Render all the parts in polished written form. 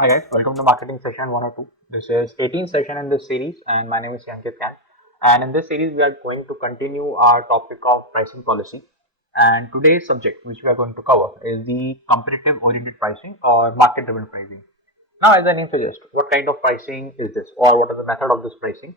Hi guys, welcome to marketing session 102. This is 18th session in this series and my name is Yankit Khan. And in this series we are going to continue our topic of pricing policy. And today's subject which we are going to cover is the competitive oriented pricing or market driven pricing. Now as the name suggests, what kind of pricing is this or what is the method of this pricing?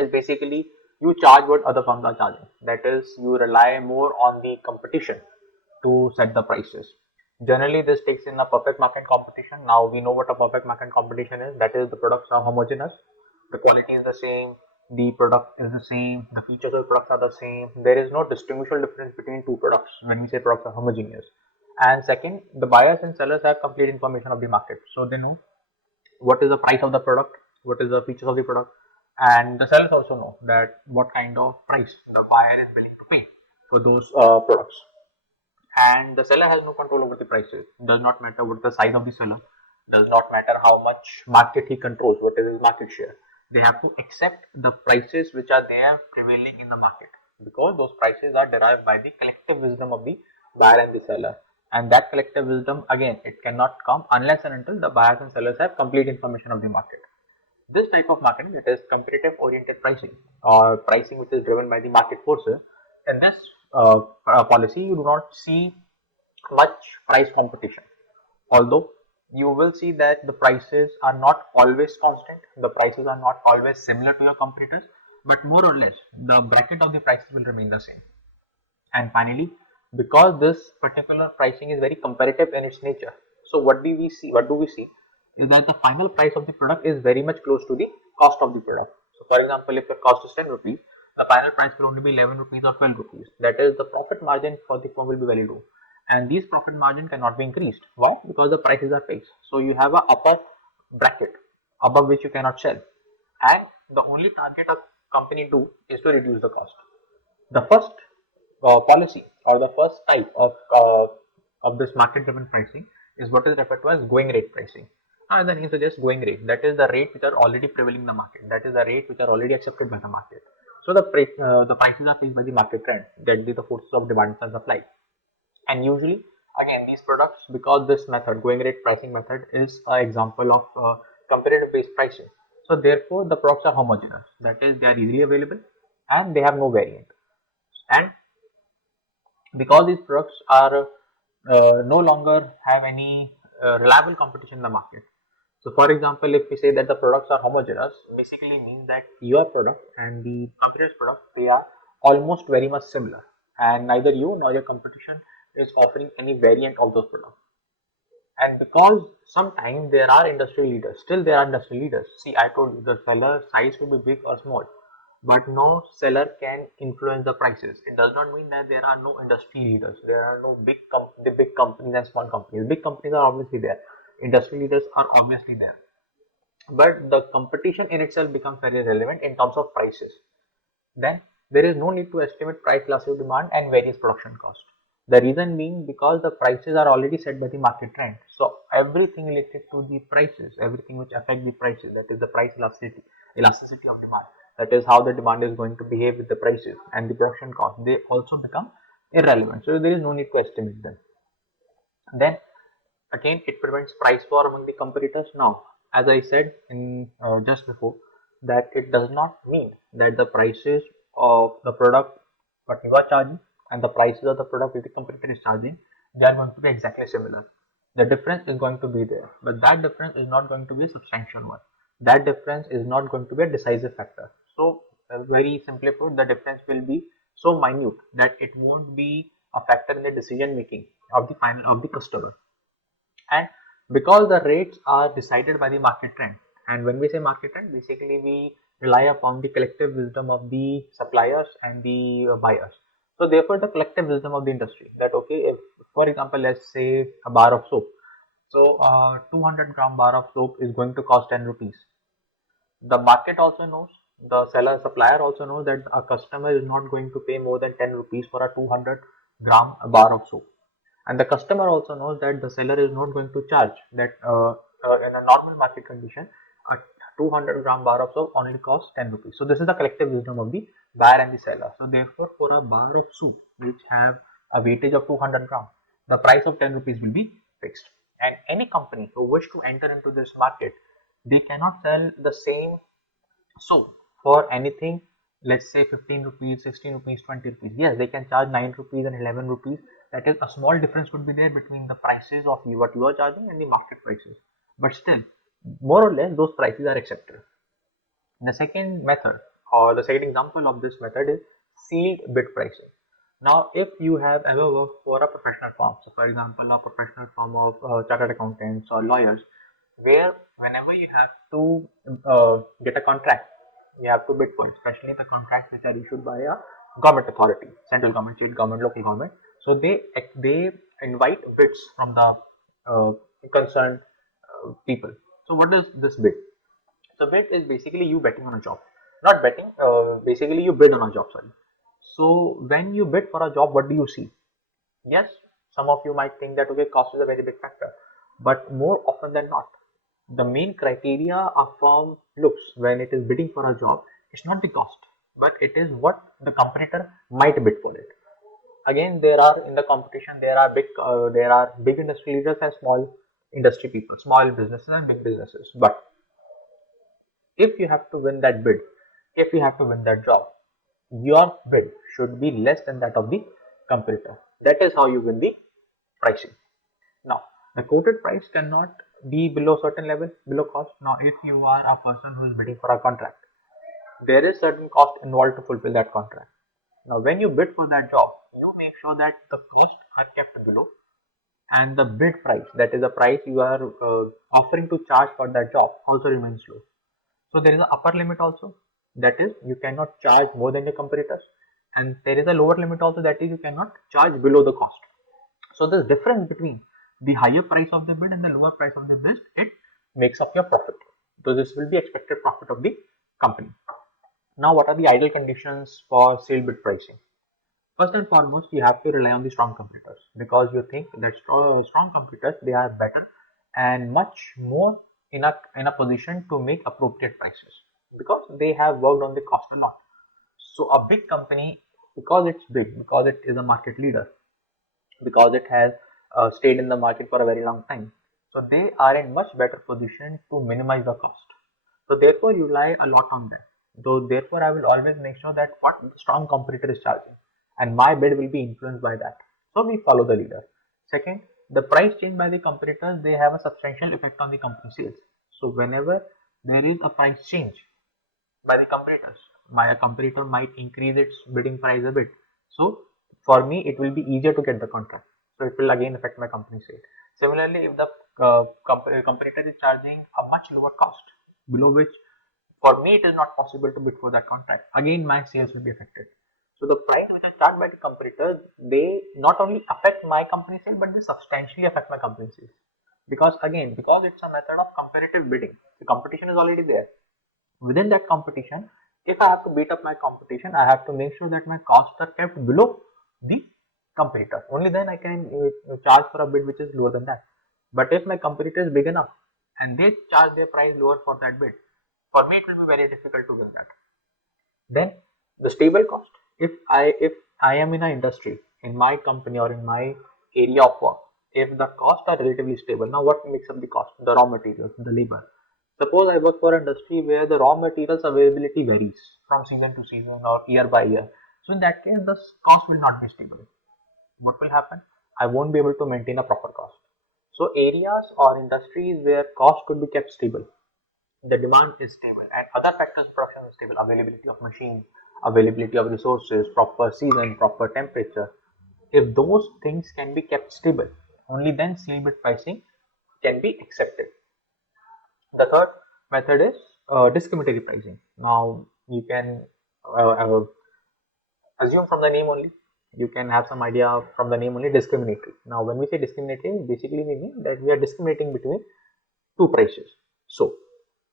Is basically you charge what other firms are charging. That is, you rely more on the competition to set the prices. Generally, this takes in a perfect market competition. Now we know what a perfect market competition is. That is, the products are homogeneous, the quality is the same, the product is the same, the features of the products are the same. There is no distinguishable difference between two products when we say products are homogeneous. And second, the buyers and sellers have complete information of the market, so they know what is the price of the product, what is the features of the product, and the sellers also know that what kind of price the buyer is willing to pay for those products. And the seller has no control over the prices. Does not matter what the size of the seller, does not matter how much market he controls, what is his market share. They have to accept the prices which are there prevailing in the market, because those prices are derived by the collective wisdom of the buyer and the seller. And that collective wisdom, again, it cannot come unless and until the buyers and sellers have complete information of the market. This type of marketing, that is competitive oriented pricing or pricing which is driven by the market forces. In this policy, you do not see much price competition, although you will see that the prices are not always constant, the prices are not always similar to your competitors, but more or less the bracket of the prices will remain the same. And finally, because this particular pricing is very comparative in its nature, so what do we see is that the final price of the product is very much close to the cost of the product. So for example, if the cost is 10 rupees, the final price will only be 11 rupees or 12 rupees. That is, the profit margin for the firm will be very low, and these profit margin cannot be increased. Why? Because the prices are fixed. So you have a upper bracket above which you cannot sell, and the only target a company do is to reduce the cost. The first policy or the first type of this market driven pricing is what is referred to as going rate pricing. And the name suggests going rate, that is the rate which are already prevailing in the market, that is the rate which are already accepted by the market. So the prices are fixed by the market trend, that is the forces of demand and supply. And usually, again, these products, because this method, going rate pricing method, is an example of competitive based pricing, so therefore the products are homogeneous, that is they are easily available and they have no variant. And because these products are no longer have any reliable competition in the market. So for example, if we say that the products are homogeneous, basically means that your product and the competitor's product, they are almost very much similar, and neither you nor your competition is offering any variant of those products. And because sometimes there are industry leaders, still there are industry leaders. See, I told you the seller size could be big or small, but no seller can influence the prices. It does not mean that there are no industry leaders. There are no the big companies and small companies. Big companies are obviously there. Industry leaders are obviously there. But the competition in itself becomes very relevant in terms of prices. Then there is no need to estimate price elastic demand and various production cost. The reason being because the prices are already set by the market trend. So everything related to the prices, everything which affect the prices, that is the price elasticity of demand, that is how the demand is going to behave with the prices and the production cost, they also become irrelevant. So there is no need to estimate them. Then again, it prevents price war among the competitors. Now, as I said in just before, that it does not mean that the prices of the product what you are charging and the prices of the product which the competitor is charging, they are going to be exactly similar. The difference is going to be there, but that difference is not going to be a substantial one. That difference is not going to be a decisive factor. So very simply put, the difference will be so minute that it won't be a factor in the decision making of the final of the customer. And because the rates are decided by the market trend, and when we say market trend, basically we rely upon the collective wisdom of the suppliers and the buyers. So therefore the collective wisdom of the industry, that okay, if for example let's say a bar of soap, so 200-gram bar of soap is going to cost 10 rupees. The market also knows, the seller supplier also knows that a customer is not going to pay more than 10 rupees for a 200-gram bar of soap, and the customer also knows that the seller is not going to charge that in a normal market condition a 200-gram bar of soap only costs 10 rupees. So this is the collective wisdom of the buyer and the seller. So therefore for a bar of soup which have a weightage of 200 gram, the price of 10 rupees will be fixed. And any company who wish to enter into this market, they cannot sell the same soap for anything, let's say 15 rupees, 16 rupees, 20 rupees. Yes, they can charge 9 rupees and 11 rupees. That is, a small difference would be there between the prices of what you are charging and the market prices. But still, more or less, those prices are accepted. The second method, or the second example of this method, is sealed bid pricing. Now, if you have ever worked for a professional firm, so for example, a professional firm of chartered accountants or lawyers, where whenever you have to get a contract, you have to bid for it, especially the contracts which are issued by a government authority, central government, state government, local government. So they invite bids from the concerned people. So what does this bid? So bid is basically you betting on a job, not betting. Basically, you bid on a job. Sorry. So when you bid for a job, what do you see? Yes, some of you might think that okay, cost is a very big factor, but more often than not, the main criteria a firm looks when it is bidding for a job is not the cost, but it is what the competitor might bid for it. Again, there are in the competition there are big industry leaders and small industry people, small businesses and big businesses. But if you have to win that bid, if you have to win that job, your bid should be less than that of the competitor. That is how you win the pricing. Now, the quoted price cannot be below certain level, below cost. Now, if you are a person who is bidding for a contract, there is certain cost involved to fulfill that contract. Now, when you bid for that job, you make sure that the costs are kept below and the bid price, that is the price you are offering to charge for that job, also remains low. So there is an upper limit also, that is you cannot charge more than your competitors, and there is a lower limit also, that is you cannot charge below the cost. So this difference between the higher price of the bid and the lower price of the bid, it makes up your profit. So this will be expected profit of the company. Now what are the ideal conditions for sale bid pricing? First and foremost, you have to rely on the strong competitors, because you think that strong competitors, they are better and much more in a position to make appropriate prices, because they have worked on the cost a lot. So a big company, because it's big, because it is a market leader, because it has stayed in the market for a very long time, so they are in much better position to minimize the cost. So therefore you rely a lot on them. So therefore I will always make sure that what the strong competitor is charging, and my bid will be influenced by that. So we follow the leader. Second, the price change by the competitors, they have a substantial effect on the company sales. So whenever there is a price change by the competitors, my competitor might increase its bidding price a bit. So for me, it will be easier to get the contract. So it will again affect my company sale. Similarly, if the competitor is charging a much lower cost, below which for me it is not possible to bid for that contract, again my sales will be affected. So the price which are charged by the competitors, they not only affect my company sale, but they substantially affect my company sales. Because again, because it's a method of competitive bidding, the competition is already there. Within that competition, if I have to beat up my competition, I have to make sure that my costs are kept below the competitor. Only then I can charge for a bid which is lower than that. But if my competitor is big enough and they charge their price lower for that bid, for me it will be very difficult to win that. Then the stable cost. If I am in an industry, in my company or in my area of work, if the costs are relatively stable, now what makes up the cost? The raw materials, the labor. Suppose I work for an industry where the raw materials availability varies from season to season or year by year. So in that case, the cost will not be stable. What will happen? I won't be able to maintain a proper cost. So areas or industries where cost could be kept stable, the demand is stable, and other factors production is stable, availability of machines, availability of resources, proper season, proper temperature. If those things can be kept stable, only then sale bid pricing can be accepted. The third method is discriminatory pricing. Now you can assume from the name only, you can have some idea from the name only, discriminatory. Now when we say discriminatory, basically we mean that we are discriminating between two prices. So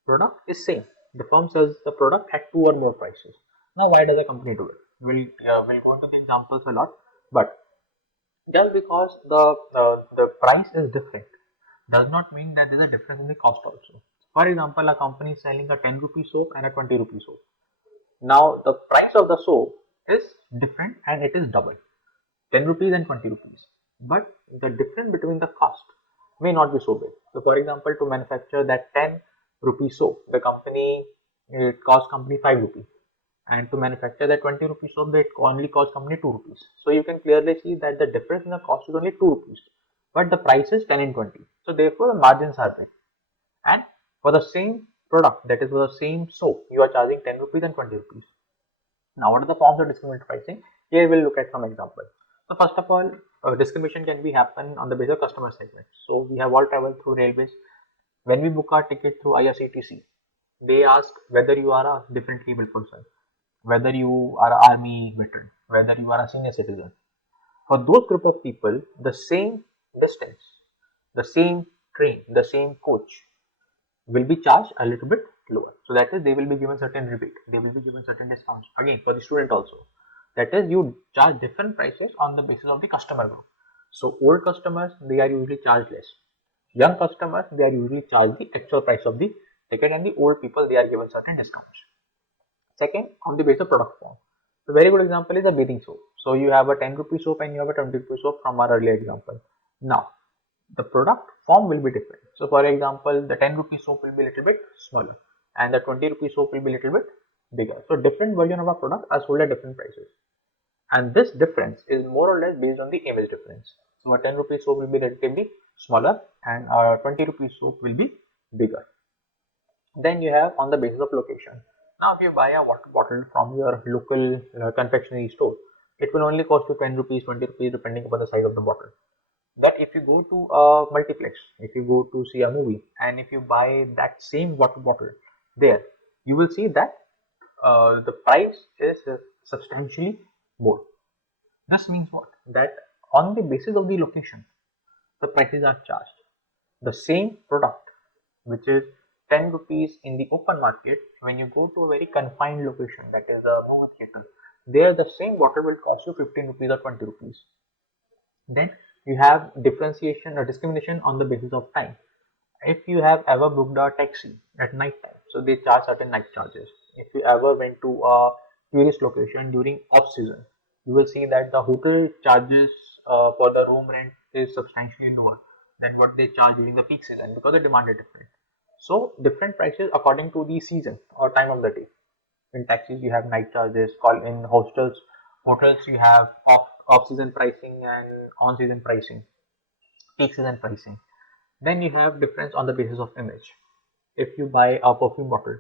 product is same, the firm sells the product at two or more prices. Now why does a company do it? We'll go into the examples a lot, but just because the price is different does not mean that there is a difference in the cost also. For example, a company is selling a 10 rupee soap and a 20 rupee soap. Now the price of the soap is different and it is double, 10 rupees and 20 rupees. But the difference between the cost, may not be so big. So for example, to manufacture that 10 rupee soap, it costs company 5 rupees, and to manufacture that 20 rupees soap, it only costs company 2 rupees. So you can clearly see that the difference in the cost is only 2 rupees, but the price is 10 and 20. So therefore the margins are big. And for the same product, that is for the same soap, you are charging 10 rupees and 20 rupees. Now, what are the forms of discriminatory pricing? Here we'll look at some examples. So first of all, discrimination can be happen on the basis of customer segment. So we have all traveled through railways. When we book our ticket through IRCTC, they ask whether you are a differently abled person, whether you are an army veteran, whether you are a senior citizen. For those group of people, the same distance, the same train, the same coach will be charged a little bit lower. So that is, they will be given certain rebate, they will be given certain discounts. Again, for the student also, that is, you charge different prices on the basis of the customer group. So old customers, they are usually charged less. Young customers, they are usually charged the actual price of the ticket, and the old people, they are given certain discounts. Second, on the basis of product form. So very good example is a bathing soap. So you have a 10 rupee soap and you have a 20 rupee soap from our earlier example. Now, the product form will be different. So for example, the 10 rupee soap will be a little bit smaller and the 20 rupee soap will be a little bit bigger. So different version of a product are sold at different prices. And this difference is more or less based on the image difference. So a 10 rupee soap will be relatively smaller and a 20 rupee soap will be bigger. Then you have on the basis of location. Now if you buy a water bottle from your local confectionery store, it will only cost you 10 rupees, 20 rupees depending upon the size of the bottle. But if you go to a multiplex, if you go to see a movie and if you buy that same water bottle there, you will see that the price is substantially more. This means what? That on the basis of the location, the prices are charged. The same product, which is 10 rupees in the open market, when you go to a very confined location, that is a movie theater, there the same bottle will cost you 15 rupees or 20 rupees. Then you have differentiation or discrimination on the basis of time. If you have ever booked a taxi at night time, so they charge certain night charges. If you ever went to a tourist location during off season, you will see that the hotel charges for the room rent is substantially lower than what they charge during the peak season because the demand is different. So different prices according to the season or time of the day. In taxis you have night charges, call in hotels you have off season pricing and on season pricing, peak season pricing. Then you have difference on the basis of image. If you buy a perfume bottle,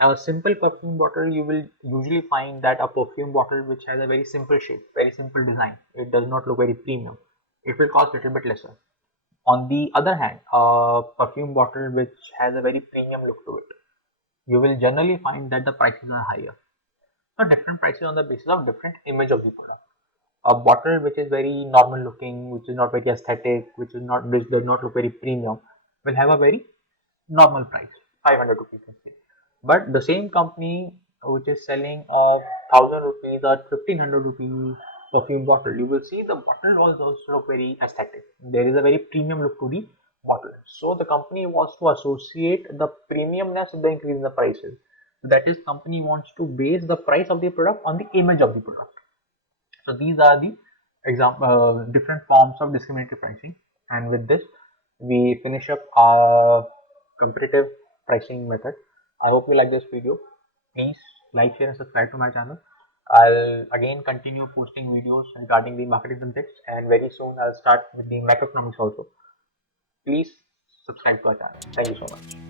a simple perfume bottle, you will usually find that a perfume bottle which has a very simple shape, very simple design, it does not look very premium, it will cost a little bit lesser. On the other hand, a perfume bottle which has a very premium look to it, you will generally find that the prices are higher. So different prices on the basis of different image of the product. A bottle which is very normal looking, which is not very aesthetic, which does not look very premium, will have a very normal price, 500 rupees let's say. But the same company which is selling a 1000 rupees or 1500 rupees perfume bottle, you will see the bottle also look very aesthetic. There is a very premium look to the bottle. So the company wants to associate the premiumness with the increase in the prices. That is, company wants to base the price of the product on the image of the product. So these are the different forms of discriminatory pricing. And with this, we finish up our competitive pricing method. I hope you like this video. Please like, share, and subscribe to my channel. I'll again continue posting videos regarding the marketing subjects, and very soon I'll start with the macroeconomics also. Please subscribe to our channel. Thank you so much.